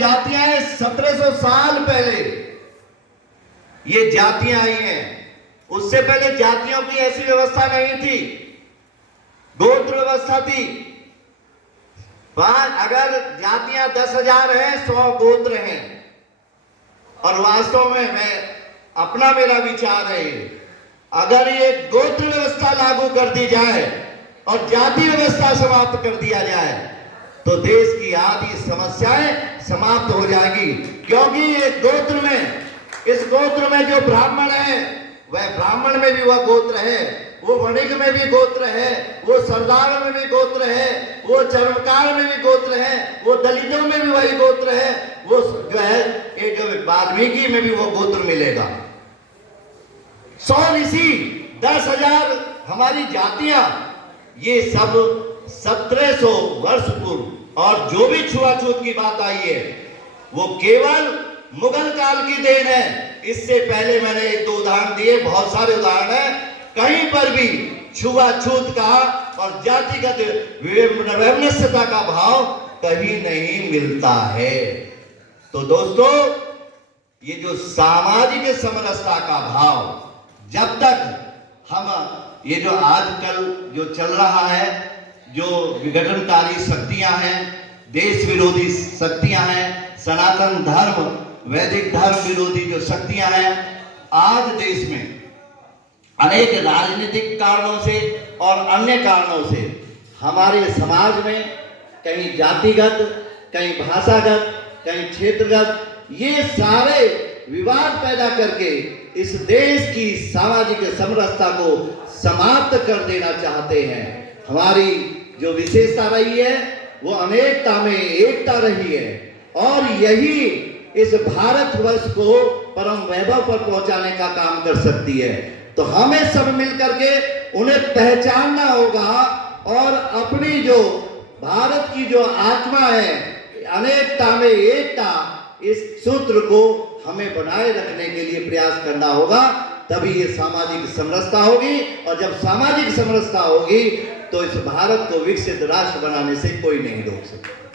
जातियां हैं 1700 साल पहले ये जातियां आई हैं। उससे पहले जातियों की ऐसी व्यवस्था नहीं थी, गोत्र व्यवस्था थी। अगर जातियां 10,000 हैं, 100 गोत्र हैं। और वास्तव में मेरा विचार है, अगर ये गोत्र व्यवस्था लागू कर दी जाए और जाति व्यवस्था समाप्त कर दिया जाए तो देश की आधी समस्याएं समाप्त हो जाएगी। क्योंकि इस गोत्र में जो ब्राह्मण है वह ब्राह्मण में भी वह गोत्र है, वो वणिक में भी गोत्र है, वो सरदार में भी गोत्र है, वो चर्मकार में भी गोत्र है, वो दलितों में भी वही गोत्र है, वो जो है एक वाल्मीकि में भी वो गोत्र मिलेगा। 100 ऋषि, 10,000 हमारी जातियां, ये सब 1700 वर्ष पूर्व। और जो भी छुआछूत की बात आई है वो केवल मुगल काल की देन है। इससे पहले मैंने 1-2 उदाहरण दिए, बहुत सारे उदाहरण हैं। कहीं पर भी छुआछूत का और जातिगत वैमनस्यता का भाव कहीं नहीं मिलता है। तो दोस्तों, ये जो सामाजिक समरसता का भाव, जब तक हम ये जो आजकल जो चल रहा है, जो विघटनकारी शक्तियां हैं, देश विरोधी शक्तियां हैं, सनातन धर्म, वैदिक धर्म विरोधी जो शक्तियां हैं, आज देश में अनेक राजनीतिक कारणों से और अन्य कारणों से हमारे समाज में कहीं जातिगत, कहीं भाषागत, कहीं क्षेत्रगत, ये सारे विवाद पैदा करके इस देश की सामाजिक समरसता को समाप्त कर देना चाहते हैं। हमारी जो विशेषता रही है वो अनेकता में एकता रही है, और यही इस भारतवर्ष को परम वैभव पर पहुंचाने का काम कर सकती है। तो हमें सब मिलकर के उन्हें पहचानना होगा और अपनी जो भारत की जो आत्मा है, अनेकता में एकता, इस सूत्र को हमें बनाए रखने के लिए प्रयास करना होगा। तभी ये सामाजिक समरसता होगी, और जब सामाजिक समरसता होगी तो इस भारत को विकसित राष्ट्र बनाने से कोई नहीं रोक सकता।